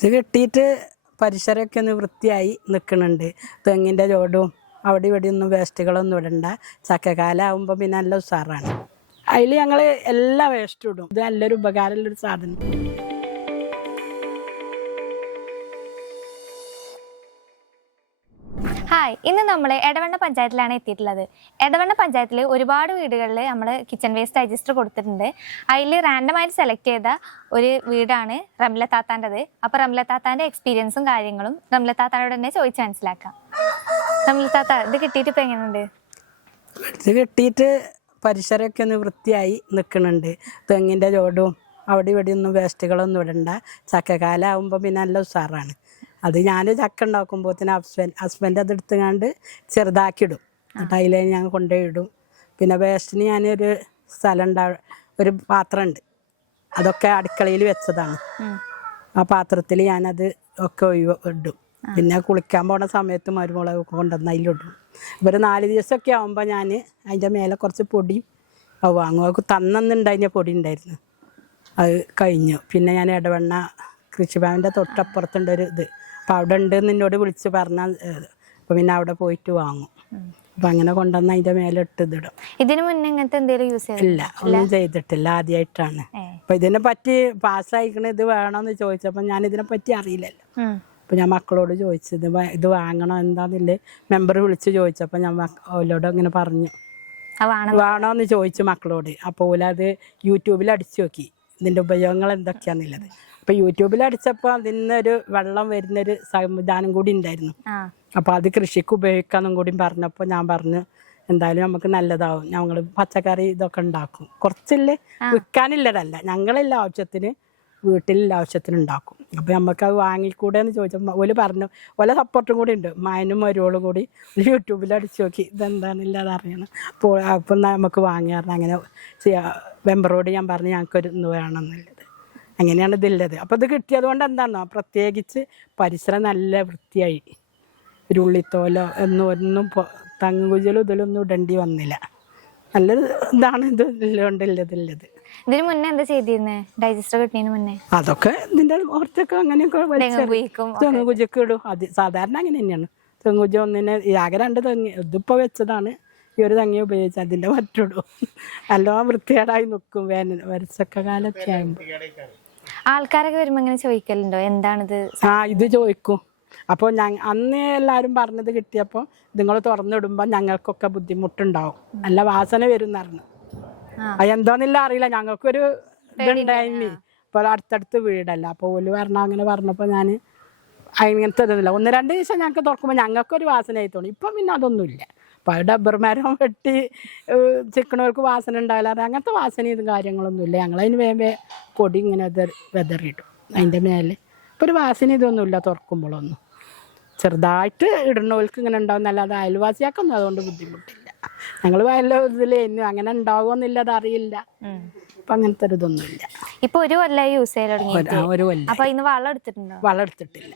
ഇത് കെട്ടിയിട്ട് പരിസരമൊക്കെ ഒന്ന് വൃത്തിയായി നിൽക്കുന്നുണ്ട്. തെങ്ങിൻ്റെ ചോടും അവിടെ ഇവിടെ ഒന്നും വേസ്റ്റുകളൊന്നും ഇടണ്ട. ചക്കക്കാലാവുമ്പോൾ പിന്നെ നല്ല ഉഷാറാണ്. അതിൽ ഞങ്ങൾ എല്ലാ വേസ്റ്റും ഇടും. ഇത് നല്ലൊരു ഉപകാരമുള്ളൊരു സാധനം. ഹായ്, ഇന്ന് നമ്മൾ എടവണ്ണ പഞ്ചായത്തിലാണ് എത്തിയിട്ടുള്ളത്. എടവണ്ണ പഞ്ചായത്തിൽ ഒരുപാട് വീടുകളിൽ നമ്മൾ കിച്ചൺ വേസ്റ്റ് രജിസ്റ്റർ കൊടുത്തിട്ടുണ്ട്. അതിൽ റാൻഡമായിട്ട് സെലക്ട് ചെയ്ത ഒരു വീടാണ് റംല താത്താൻ്റെത്. അപ്പോൾ റംല താത്താൻ്റെ എക്സ്പീരിയൻസും കാര്യങ്ങളും റംല താത്താനോട് തന്നെ ചോദിച്ച് മനസ്സിലാക്കാം. റംല താത്ത, ഇത് കിട്ടിയിട്ട് ഇപ്പം എങ്ങനെയുണ്ട്? ഇത് കെട്ടിയിട്ട് പരിസരമൊക്കെ ഒന്ന് വൃത്തിയായി നിൽക്കുന്നുണ്ട്. തെങ്ങിൻ്റെ ചോടും അവിടെ ഇവിടെ ഒന്നും വേസ്റ്റുകളൊന്നും ഇടണ്ട. ചക്കക്കാലാവുമ്പോൾ പിന്നെ നല്ല ഉഷാറാണ്. അത് ഞാൻ ചക്ക ഉണ്ടാക്കുമ്പോഴത്തേന് ഹസ്ബൻഡ് അത് എടുത്തുകൊണ്ട് ചെറുതാക്കിയിടും. എന്നിട്ട് അതിൽ ഞാൻ കൊണ്ടുപോയി ഇടും. പിന്നെ വേസ്റ്റിന് ഞാനൊരു സ്ഥലം ഒരു പാത്രമുണ്ട്, അതൊക്കെ അടുക്കളയിൽ വെച്ചതാണ്. ആ പാത്രത്തിൽ ഞാനത് ഒക്കെ ഇടും. പിന്നെ കുളിക്കാൻ പോണ സമയത്ത് മരുമുളക് കൊണ്ടുവന്ന് അതിലിടും. ഒരു 4 ദിവസമൊക്കെ ആകുമ്പോൾ ഞാൻ അതിൻ്റെ മേലെ കുറച്ച് പൊടി വാങ്ങും. അത് തന്നെന്നുണ്ടായിരുന്ന പൊടി ഉണ്ടായിരുന്നു, അത് കഴിഞ്ഞു. പിന്നെ ഞാൻ എടവണ്ണ കൃഷിഭവൻ്റെ തൊട്ടപ്പുറത്തുണ്ടൊരു ഇത്, അപ്പോൾ അവിടെ ഉണ്ട് എന്നോട് വിളിച്ച് പറഞ്ഞാൽ അപ്പോൾ പിന്നെ അവിടെ പോയിട്ട് വാങ്ങും. അപ്പം അങ്ങനെ കൊണ്ടുവന്ന് അതിൻ്റെ മേലെ ഇതിടും. ഇതിന് മുന്നേ ഇങ്ങനത്തെ എന്തെങ്കിലും യൂസ് ഇല്ല, ഒന്നും ചെയ്തിട്ടില്ല, ആദ്യമായിട്ടാണ്. അപ്പം ഇതിനെ പറ്റി പാസ്സായിക്കണ ഇത് വേണമെന്ന് ചോദിച്ചപ്പോൾ ഞാൻ ഇതിനെ പറ്റി അറിയില്ലല്ലോ. അപ്പോൾ ഞാൻ മക്കളോട് ചോദിച്ചു ഇത് വാങ്ങണോ എന്താന്നില്ലേ. മെമ്പർ വിളിച്ച് ചോദിച്ചപ്പോൾ ഞാൻ ഓലോട് അങ്ങനെ പറഞ്ഞു വേണമെന്ന് ചോദിച്ചു മക്കളോട്. അപ്പോൾ ഓലത് യൂട്യൂബിൽ അടിച്ചു നോക്കി ഇതിൻ്റെ ഉപയോഗങ്ങൾ എന്തൊക്കെയാണെന്നുള്ളത്. അപ്പോൾ യൂട്യൂബിൽ അടിച്ചപ്പോൾ അതിന്നൊരു വെള്ളം വരുന്നൊരു സംവിധാനം കൂടി ഉണ്ടായിരുന്നു. അപ്പോൾ അത് കൃഷിക്ക് ഉപയോഗിക്കാന്നും കൂടി പറഞ്ഞപ്പോൾ ഞാൻ പറഞ്ഞു എന്തായാലും നമുക്ക് നല്ലതാവും. ഞങ്ങൾ പച്ചക്കറി ഇതൊക്കെ ഉണ്ടാക്കും, കുറച്ചില്ലേ വിൽക്കാനില്ലതല്ല, ഞങ്ങളെല്ലാ ആവശ്യത്തിന് വീട്ടിലുള്ള ആവശ്യത്തിന് ഉണ്ടാക്കും. അപ്പോൾ നമുക്കത് വാങ്ങിക്കൂടെ എന്ന് ചോദിച്ചപ്പോൾ ഓല് പറഞ്ഞു, ഓല സപ്പോർട്ടും കൂടി ഉണ്ട്. മാനും മരുവോളും കൂടി യൂട്യൂബിൽ അടിച്ചു നോക്കി ഇതെന്താണില്ലാതെ അറിയണം. അപ്പോൾ അപ്പം നമുക്ക് വാങ്ങിയായിരുന്നു. അങ്ങനെ മെമ്പറോട് ഞാൻ പറഞ്ഞു ഞങ്ങൾക്കൊരു ഇന്ന് വേണമെന്നുള്ളത്. അങ്ങനെയാണ് ഇതില്ലത്. അപ്പോൾ ഇത് കിട്ടിയത് കൊണ്ട് എന്താണെന്നോ, പ്രത്യേകിച്ച് പരിസരം നല്ല വൃത്തിയായി. ഒരു ഉള്ളിത്തോലോ ഒന്നും തങ്ങുകുജലും ഇതിലൊന്നും ഇടേണ്ടി വന്നില്ല. നല്ലൊരു ഇതാണ് ഇത് ഇതില്ലത്. ഇതിന് മുന്നേ എന്താ ചെയ്തിരുന്നേ? ഡൈജസ്റ്റർ കിട്ടിയതിന് മുന്നേ അതൊക്കെ ഇതിൻ്റെ ഓർത്തൊക്കെ അങ്ങനെയൊക്കെ തെങ്ങുകുജൊക്കെ ഇടും. അത് സാധാരണ അങ്ങനെ തന്നെയാണ്. തെങ്ങുകുജ ഒന്നിനെ ആകെ 2 തെങ്ങ് ഇതിപ്പോൾ വെച്ചതാണ്. ഈ ഒരു തെങ്ങി ഉപയോഗിച്ച് അതിൻ്റെ മറ്റിടും. നല്ലോണം വൃത്തികേടായി നിൽക്കും വരച്ചൊക്കെ കാലൊക്കെ ആകുമ്പോൾ. ആൾക്കാരൊക്കെ വരുമ്പോൾ ഇങ്ങനെ ചോദിക്കലുണ്ടോ എന്താണിത്? ഇത് ചോദിക്കും. അപ്പോൾ അന്ന് എല്ലാവരും പറഞ്ഞത് കിട്ടിയപ്പോൾ നിങ്ങൾ തുറന്നിടുമ്പോൾ ഞങ്ങൾക്കൊക്കെ ബുദ്ധിമുട്ടുണ്ടാവും, നല്ല വാസന വരും എന്ന് പറഞ്ഞു. അതെന്തോന്നില്ല അറിയില്ല, ഞങ്ങൾക്കൊരു ഇതുണ്ടായിന്. ഇപ്പോൾ അടുത്തടുത്ത് വീടല്ല. അപ്പോൾ ഓല് പറഞ്ഞാൽ അങ്ങനെ പറഞ്ഞപ്പോൾ ഞാൻ അങ്ങനത്തെ ഇതൊന്നുമില്ല. 1-2 ദിവസം ഞങ്ങൾക്ക് തുറക്കുമ്പോൾ ഞങ്ങൾക്കൊരു വാസനയായി തോന്നി. ഇപ്പം പിന്നെ അതൊന്നുമില്ല. അപ്പോൾ അത് ഡബ്ബർ മരം വെട്ടി ചിക്കണവർക്ക് വാസന ഉണ്ടാവില്ല, അങ്ങനത്തെ വാസന ഇതും കാര്യങ്ങളൊന്നുമില്ല. ഞങ്ങളതിന് വേഗം പൊടി ഇങ്ങനെ വെതറിയിടും അതിൻ്റെ മേലെ. ഇപ്പോൾ ഒരു വാസന ഇതൊന്നുമില്ല തുറക്കുമ്പോഴൊന്നും. ചെറുതായിട്ട് ഇടുന്നവർക്ക് ഇങ്ങനെ ഉണ്ടാവും എന്നല്ലാതെ അയൽവാസിയാക്കൊന്നും അതുകൊണ്ട് ബുദ്ധിമുട്ടില്ല. ഞങ്ങൾ വയലിലെ ഇതിലേന്നു അങ്ങനെ ഉണ്ടാവുമെന്നില്ല, അതറിയില്ല. അപ്പം അങ്ങനത്തെ ഒരു ഇതൊന്നുമില്ല. ഇപ്പോൾ ഒരു കൊല്ലമായി യൂസ് ചെയ്യാൻ തുടങ്ങി. ഒരു കൊല്ലം. അപ്പോൾ ഇന്ന് വളം എടുത്തിട്ടുണ്ടോ? വളം എടുത്തിട്ടില്ല.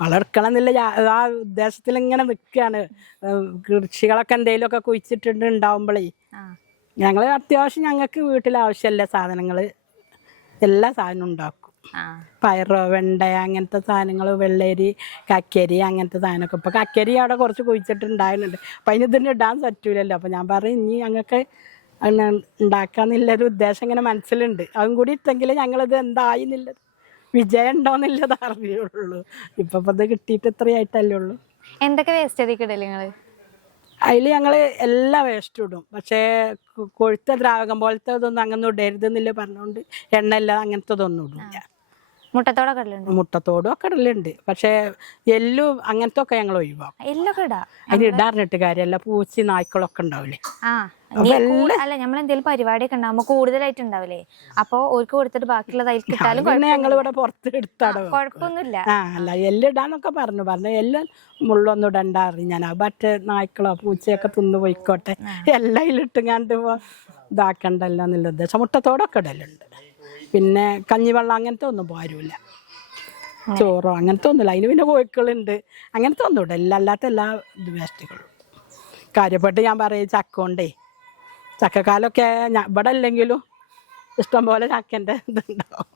വളം എടുക്കണം എന്നില്ല, ആ ഉദ്ദേശത്തിൽ ഇങ്ങനെ നിൽക്കുകയാണ്. കൃഷികളൊക്കെ എന്തെങ്കിലുമൊക്കെ കുഴിച്ചിട്ടുണ്ട് ഉണ്ടാവുമ്പോഴേ ഞങ്ങൾ അത്യാവശ്യം ഞങ്ങൾക്ക് വീട്ടിൽ ആവശ്യമുള്ള സാധനങ്ങൾ എല്ലാ സാധനവും ഉണ്ടാക്കും. പയറോ വെണ്ട അങ്ങനത്തെ സാധനങ്ങൾ, വെള്ളരി, കക്കരി അങ്ങനത്തെ സാധനമൊക്കെ. ഇപ്പോൾ കക്കരി അവിടെ കുറച്ച് കുഴിച്ചിട്ടുണ്ടായിരുന്നുണ്ട്. അപ്പം അതിന് ഇതിന് ഇടാൻ പറ്റൂലല്ലോ. അപ്പോൾ ഞാൻ പറയും ഇനി ഞങ്ങൾക്ക് അങ്ങനെ ഉണ്ടാക്കാന്നുള്ളൊരു ഉദ്ദേശം ഇങ്ങനെ മനസ്സിലുണ്ട്. അതും കൂടി ഇട്ടെങ്കിൽ ഞങ്ങളിത് എന്തായി എന്നുള്ളത്, വിജയം ഉണ്ടോയെന്നുള്ളത് അറിയുള്ളൂ. ഇപ്പം അത് കിട്ടിയിട്ട് ഇത്രയായിട്ടല്ലേ ഉള്ളൂ. എന്തൊക്കെ വേസ്റ്റ് ഇടല് നിങ്ങൾ? അതിൽ ഞങ്ങൾ എല്ലാ വേസ്റ്റും ഇടും. പക്ഷേ കൊഴുത്ത ദ്രാവകം പോലത്തെ ഇതൊന്നും അങ്ങനെ ഇടരുതെന്നില്ല പറഞ്ഞുകൊണ്ട് എണ്ണയില്ല അങ്ങനത്തെ ഇതൊന്നും ഇടില്ല. മുട്ടത്തോടൊക്കെ ഇടലുണ്ട്? മുട്ടത്തോടും ഒക്കെ ഇടലുണ്ട്. പക്ഷേ എല്ലും അങ്ങനത്തെ ഒക്കെ ഞങ്ങൾ ഒഴിവാക്കും. എല്ലൊക്കെ ഇടാം. അതിന് ഇടാറിട്ട് കാര്യമല്ല, പൂച്ചി നായ്ക്കളൊക്കെ ഉണ്ടാവില്ലേ. അല്ല, നമ്മളെന്തെങ്കിലും പരിപാടിയൊക്കെ ഉണ്ടാവുമ്പോ കൂടുതലായിട്ട് ഉണ്ടാവില്ലേ, അപ്പൊ ഓർക്ക് കൊടുത്തിട്ട് ബാക്കിയുള്ളത് അതിൽ കിട്ടാലും ഞങ്ങളിവിടെ പുറത്ത് എടുത്താണ്, കുഴപ്പമൊന്നുമില്ല. അല്ല എല്ലാം ഇടാന്നൊക്കെ പറഞ്ഞു എല്ലാം മുള്ളൊന്നും ഇടണ്ട അറിയും ഞാൻ. മറ്റേ നായ്ക്കളോ പൂച്ചയൊക്കെ തിന്നു പോയിക്കോട്ടെ, എല്ലാം ഇട്ടുങ്ങാണ്ട് ഇതാക്കണ്ടല്ലോ എന്നുള്ള ഉദ്ദേശം. മുട്ടത്തോടൊക്കെ ഇടലുണ്ട്. പിന്നെ കഞ്ഞിവെള്ളം അങ്ങനത്തെ ഒന്നും പോരുമില്ല, ചോറോ അങ്ങനത്തെ ഒന്നുമില്ല. അതിന് പിന്നെ കോഴിക്കളുണ്ട്, അങ്ങനത്തെ ഒന്നും ഇടല്ല. അല്ലാത്ത എല്ലാ ഇത് വേസ്റ്റുകളും കാര്യപ്പെട്ട് ഞാൻ പറയും ചക്കോണ്ടേ. ചക്കക്കാലമൊക്കെ ഇവിടെ അല്ലെങ്കിലും ഇഷ്ടംപോലെ ചക്കൻ്റെ ഇതുണ്ടാവും.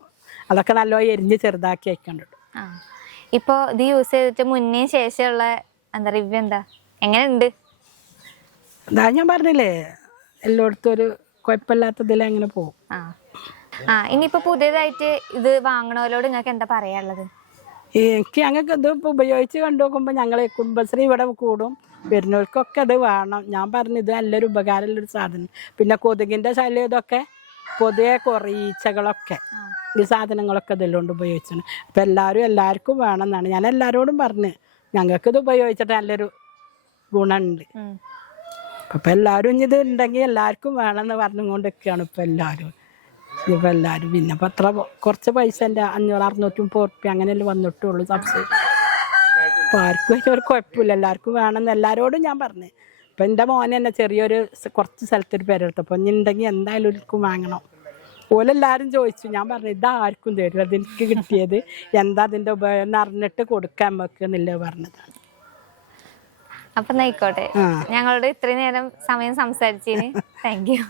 അതൊക്കെ നല്ലോണം എരിഞ്ഞ് ചെറുതാക്കി വയ്ക്കണ്ടിടും. ഇപ്പൊ ഇത് യൂസ് ചെയ്തിട്ട് മുന്നേ ശേഷമുള്ള എന്താ റിവ്യൂ എന്താ, എങ്ങനെയുണ്ട്? അതാ ഞാൻ പറഞ്ഞില്ലേ, എല്ലായിടത്തും ഒരു കുഴപ്പമില്ലാത്തതിൽ അങ്ങനെ പോകും. ഇനിയിപ്പോ പുതിയതായിട്ട് ഇത് വാങ്ങണവരോട് നിങ്ങൾക്ക് എന്താ പറയാനുള്ളത്? എനിക്ക് ഞങ്ങൾക്ക് ഇത് ഇപ്പോൾ ഉപയോഗിച്ച് കണ്ടു നോക്കുമ്പോൾ ഞങ്ങൾ കുടുംബശ്രീ ഇവിടെ കൂടും, വരുന്നവർക്കൊക്കെ അത് വേണം. ഞാൻ പറഞ്ഞു ഇത് നല്ലൊരു ഉപകാരമുള്ളൊരു സാധനം. പിന്നെ കൊതുകിൻ്റെ ശല്യം ഇതൊക്കെ പൊതുവെ കുറീച്ചകളൊക്കെ ഈ സാധനങ്ങളൊക്കെ ഇതിലുകൊണ്ട് ഉപയോഗിച്ചാണ്. അപ്പം എല്ലാവർക്കും വേണം എന്നാണ് ഞാൻ എല്ലാവരോടും പറഞ്ഞ്. ഞങ്ങൾക്കിത് ഉപയോഗിച്ചിട്ട് നല്ലൊരു ഗുണമുണ്ട്. അപ്പം എല്ലാവരും ഇനി ഇത് ഉണ്ടെങ്കിൽ എല്ലാവർക്കും വേണമെന്ന് പറഞ്ഞുകൊണ്ടിരിക്കുകയാണ് ഇപ്പം എല്ലാവരും. ഇപ്പം എല്ലാവരും പിന്നെ ഇപ്പം അത്ര കുറച്ച് പൈസ എൻ്റെ 500-630 ഉറുപ്പ്യ അങ്ങനെയല്ലേ വന്നിട്ടുള്ളൂ സബ്സിഡി. അപ്പോൾ ആർക്കും അതിനൊരു കുഴപ്പമില്ല, എല്ലാവർക്കും വേണമെന്ന് എല്ലാവരോടും ഞാൻ പറഞ്ഞു. ഇപ്പം എൻ്റെ മോനെ തന്നെ ചെറിയൊരു കുറച്ച് സ്ഥലത്തൊരു പേരെടുത്തപ്പോൾ ഇനി ഉണ്ടെങ്കിൽ എന്തായാലും ഒരിക്കും വാങ്ങണം. ഓലെല്ലാവരും ചോദിച്ചു. ഞാൻ പറഞ്ഞു ഇതാർക്കും തരും, അതെനിക്ക് കിട്ടിയത് എന്താ അതിൻ്റെ ഉപയോഗം അറിഞ്ഞിട്ട് കൊടുക്കാൻ വെക്കുന്നില്ല പറഞ്ഞതാണ്. അപ്പം ആയിക്കോട്ടെ, ഞങ്ങളോട് ഇത്രയും നേരം സമയം സംസാരിച്ചതിന് താങ്ക് യു.